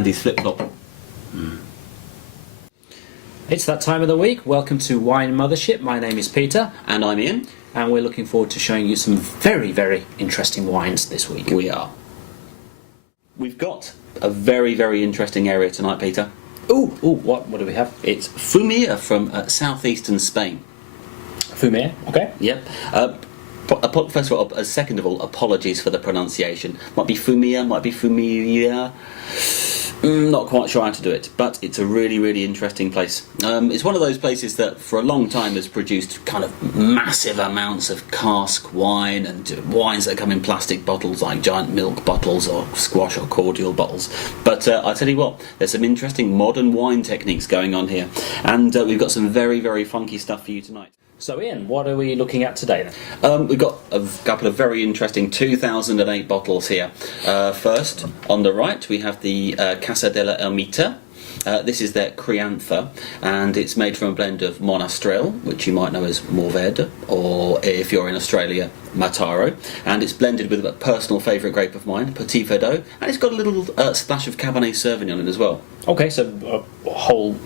Andy's flip-flop. It's that time of the week. Welcome to Wine Mothership. My name is Peter. And I'm Ian. And we're looking forward to showing you some very, very interesting wines this week. We are. We've got a very, very interesting area tonight, Peter. Ooh, what do we have? It's Fumia from southeastern Spain. Fumia, okay. Yep. First of all, second of all, apologies for the pronunciation. Might be Fumia, might be Fumia. Not quite sure how to do it, but it's a really, really interesting place. It's one of those places that for a long time has produced kind of massive amounts of cask wine and wines that come in plastic bottles like giant milk bottles or squash or cordial bottles. But I tell you what, there's some interesting modern wine techniques going on here, and we've got some very, very funky stuff for you tonight. So Ian, what are we looking at today then? We've got a couple of very interesting 2008 bottles here. First, on the right, we have the Casa de la Ermita. This is their Crianza, and it's made from a blend of Monastrell, which you might know as Mourvèdre, or if you're in Australia, Mataro. And it's blended with a personal favourite grape of mine, Petit Verdot, and it's got a little splash of Cabernet Sauvignon in it as well. Okay, so a whole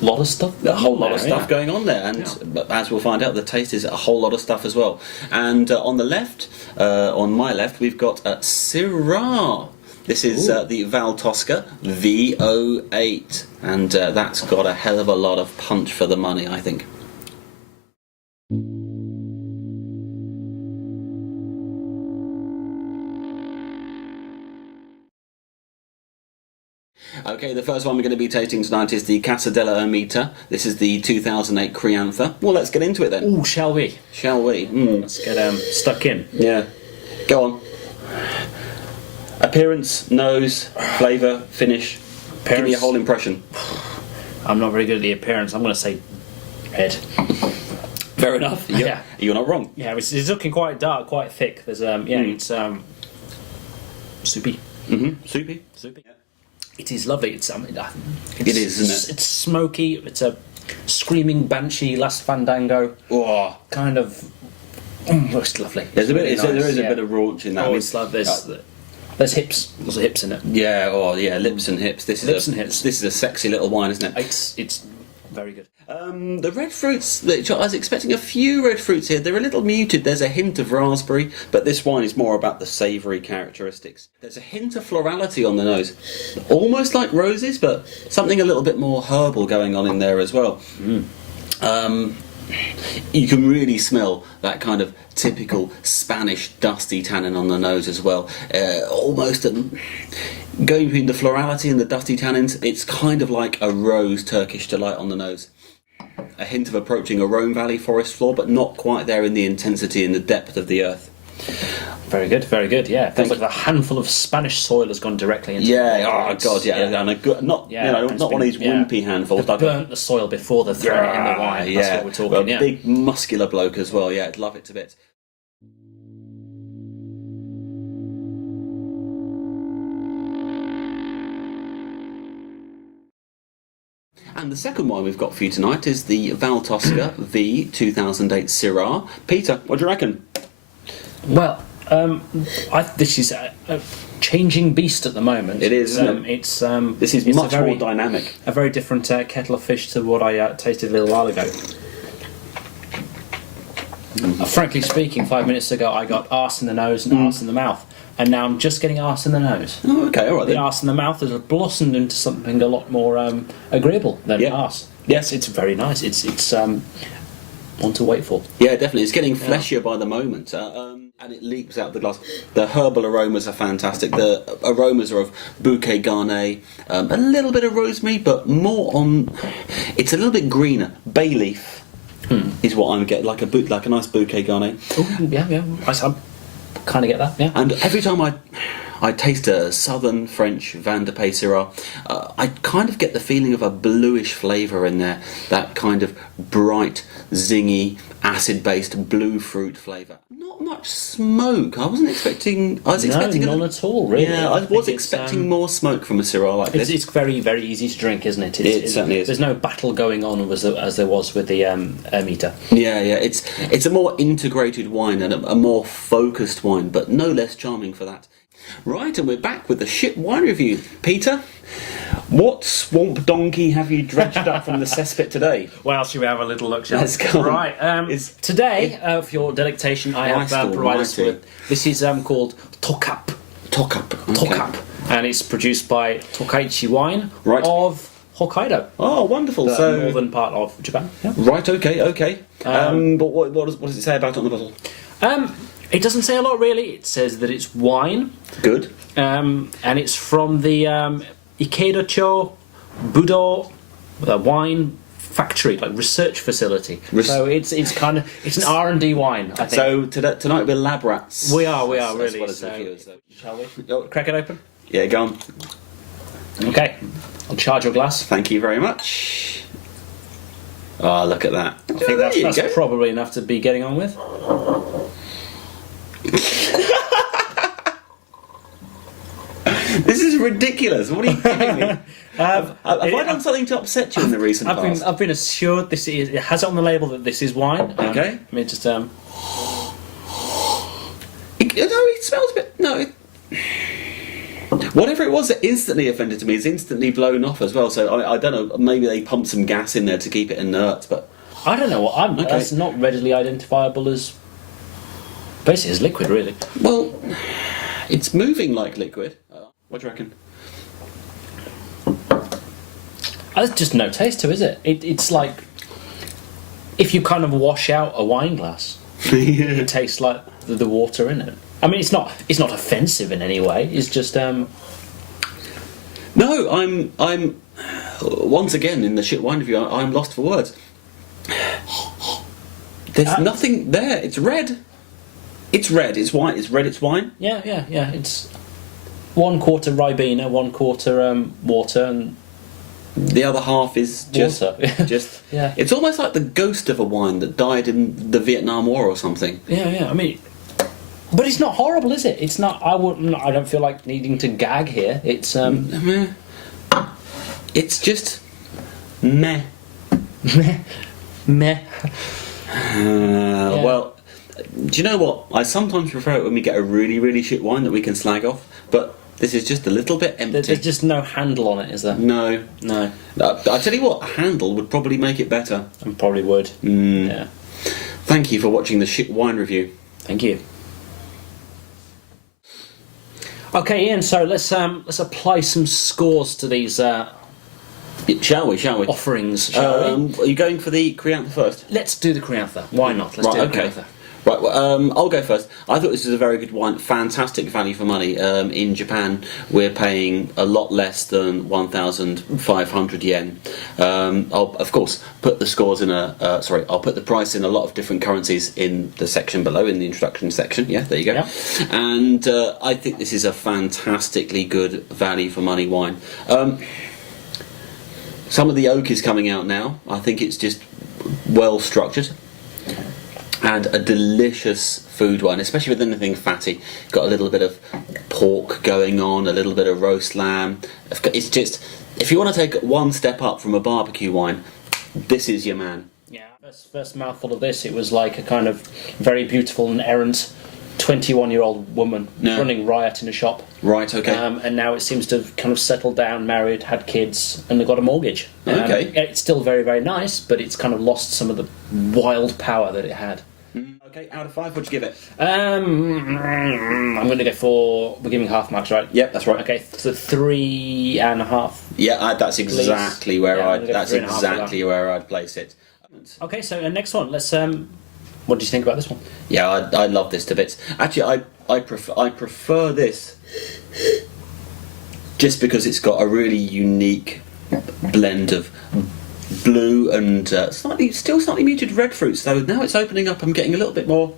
lot of stuff. A whole lot of stuff going on there, and as we'll find out, the taste is a whole lot of stuff as well. And on the left, on my left, we've got Syrah. This is the Valtosca V08, and that's got a hell of a lot of punch for the money, I think. Okay, the first one we're going to be tasting tonight is the Casa de la Ermita. This is the 2008 Crianza. Well, let's get into it then. Ooh, shall we? Shall we? Let's get stuck in. Yeah. Go on. Appearance, nose, flavour, finish. Give me a whole impression. I'm not very good at the appearance. I'm going to say red. Fair enough. You're not wrong. Yeah, it's looking quite dark, quite thick. There's it's soupy. Soupy. Soupy. It is lovely. It is, isn't it? It's smoky. It's a screaming banshee, last fandango. Oh, kind of. It's lovely. There's a bit. Really nice. There is a bit of raunch in that. Oh, it's like this. There's hips. There's hips in it. Yeah. Oh, yeah. Lips and hips. This is This is a sexy little wine, isn't it? It's very good. The red fruits, I was expecting a few red fruits here. They're a little muted. There's a hint of raspberry, but this wine is more about the savoury characteristics. There's a hint of florality on the nose, almost like roses, but something a little bit more herbal going on in there as well. You can really smell that kind of typical Spanish dusty tannin on the nose as well. Almost going between the florality and the dusty tannins, it's kind of like a rose Turkish delight on the nose. A hint of approaching a Rhone Valley forest floor, but not quite there in the intensity and the depth of the earth. Very good, very good. Yeah, it feels like a handful of Spanish soil has gone directly into. Yeah, oh god, yeah, and a good, not one of these wimpy handfuls. They've burnt the soil before they've thrown it in the wine. That's what we're talking. A big muscular bloke as well. Yeah, I'd love it to bits. And the second wine we've got for you tonight is the Valtosca V 2008 Syrah. Peter, what do you reckon? Well, this is a changing beast at the moment. It is, isn't it? This is much more dynamic. A very different kettle of fish to what I tasted a little while ago. Frankly speaking, 5 minutes ago I got arse in the nose and arse in the mouth. And now I'm just getting arse in the nose. Oh, okay, all right then. The arse in the mouth has blossomed into something a lot more agreeable than arse. Yes, it's very nice. It's one to wait for. Yeah, definitely. It's getting fleshier by the moment, and it leaps out the glass. The herbal aromas are fantastic. The aromas are of bouquet garnet, a little bit of rosemary, but more on. It's a little bit greener. Bay leaf is what I'm getting, like a nice bouquet garnet. Ooh, yeah. I kind of get that. Yeah. And every time I taste a southern French Van de Pey Syrah, I kind of get the feeling of a bluish flavour in there, that kind of bright, zingy, acid-based blue fruit flavour. Not much smoke. I was expecting none at all, really. Yeah, I was expecting more smoke from a Syrah like this. It's very, very easy to drink, isn't it? It certainly is. There's no battle going on as there was with the Ermita. Yeah. It's a more integrated wine and a more focused wine, but no less charming for that. Right, and we're back with the ship wine review. Peter, what swamp donkey have you dredged up from the cesspit today? Well, shall we have a little look, shall we? Let's go. Right, today, for your delectation, I have provided us with... This is called Tokap. Tokap. Okay. Tokap. And it's produced by Tokaichi Wine of Hokkaido. Oh, wonderful. The northern part of Japan. Yeah. Right, okay. But what does it say about it on the bottle? It doesn't say a lot, really. It says that it's wine. Good. And it's from the Ikedocho Budo wine factory, like research facility. So it's an R&D wine, I think. So tonight we're lab rats. We are really. Well as reviewers, shall we? Crack it open? Yeah, go on. Okay. I'll charge your glass. Thank you very much. Oh, look at that. I think that's probably enough to be getting on with. This is ridiculous. What are you giving me? Have I done something to upset you in the recent past? I've been assured it has it on the label that this is wine. Okay. Let me just it smells a bit. Whatever it was that instantly offended to me is instantly blown off as well. So I don't know. Maybe they pumped some gas in there to keep it inert, but I don't know. It's not readily identifiable as. Basically, as liquid, really. Well, it's moving like liquid. What do you reckon? There's just no taste to it, is it? It's like if you kind of wash out a wine glass, it tastes like the water in it. I mean, it's not offensive in any way. It's just No, I'm once again in the shit wine review. I'm lost for words. There's nothing there. It's red. It's red. It's white. It's red. It's wine. Yeah. It's 1/4 Ribena, 1/4 water, and the other half is just water. Yeah. It's almost like the ghost of a wine that died in the Vietnam War or something. Yeah. I mean, but it's not horrible, is it? It's not. I don't feel like needing to gag here. It's It's just meh. Meh. Well, do you know what? I sometimes prefer it when we get a really, really shit wine that we can slag off, but this is just a little bit empty. There's just no handle on it, is there? No. I tell you what, a handle would probably make it better. And probably would. Yeah. Thank you for watching the shit wine review. Thank you. Okay, Ian. So let's apply some scores to these. Shall we? Offerings, shall we? Are you going for the Crianza first? Let's do the Crianza. Why not? Let's do the Crianza. Right, well, I'll go first. I thought this was a very good wine, fantastic value for money. In Japan, we're paying a lot less than 1,500 yen. I'll, of course, put the scores in I'll put the price in a lot of different currencies in the section below, in the introduction section. Yeah, there you go. Yeah. And I think this is a fantastically good value for money wine. Some of the oak is coming out now. I think it's just well structured. And a delicious food wine, especially with anything fatty. Got a little bit of pork going on, a little bit of roast lamb. It's just, if you want to take one step up from a barbecue wine, this is your man. Yeah, first mouthful of this, it was like a kind of very beautiful and errant 21-year-old woman running riot in a shop. Right, okay. And now it seems to have kind of settled down, married, had kids, and they've got a mortgage. Okay. It's still very, very nice, but it's kind of lost some of the wild power that it had. Okay, out of 5, what'd you give it? I'm going to go for... We're giving half marks, right? Yep, that's right. Okay, so 3.5. Yeah, that's exactly where I'd place it. Okay, so next one. Let's... what do you think about this one? Yeah, I love this to bits. Actually, I prefer this just because it's got a really unique blend of blue and slightly muted red fruits. So now it's opening up. I'm getting a little bit more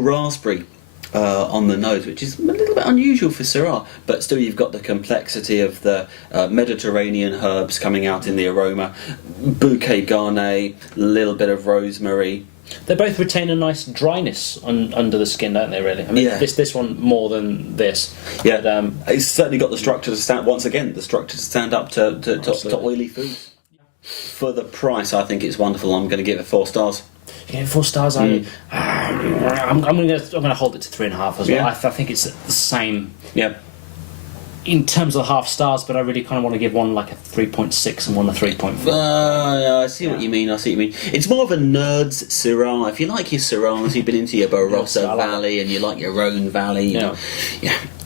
raspberry on the nose, which is a little bit unusual for Syrah. But still, you've got the complexity of the Mediterranean herbs coming out in the aroma. Bouquet garnet, a little bit of rosemary. They both retain a nice dryness under the skin, don't they? Really. I mean, this one more than this. Yeah, but, it's certainly got the structure to stand. Once again, the structure to stand up to oily foods. For the price, I think it's wonderful. I'm going to give it 4 stars. Yeah, 4 stars. I'm gonna hold it to 3.5 as well. Yeah. I think it's the same Yeah. in terms of the half stars, but I really kind of want to give one like a 3.6 and one a 3.4. I see what you mean. I see what you mean. It's more of a nerd's Syrah. If you like your Syrahs, you've been into your Barossa Yes, I like Valley, and you like your Rhone Valley. Yeah.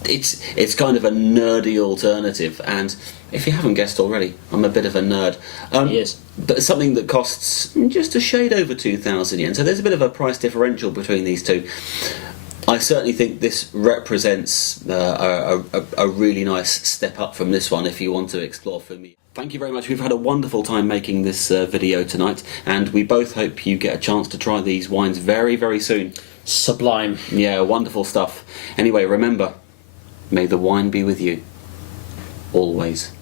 It's kind of a nerdy alternative. And if you haven't guessed already, I'm a bit of a nerd. Yes. But something that costs just a shade over 2,000 yen. So there's a bit of a price differential between these two. I certainly think this represents a really nice step up from this one if you want to explore Fumiya. Thank you very much. We've had a wonderful time making this video tonight, and we both hope you get a chance to try these wines very, very soon. Sublime. Yeah, wonderful stuff. Anyway, remember, may the wine be with you. Always.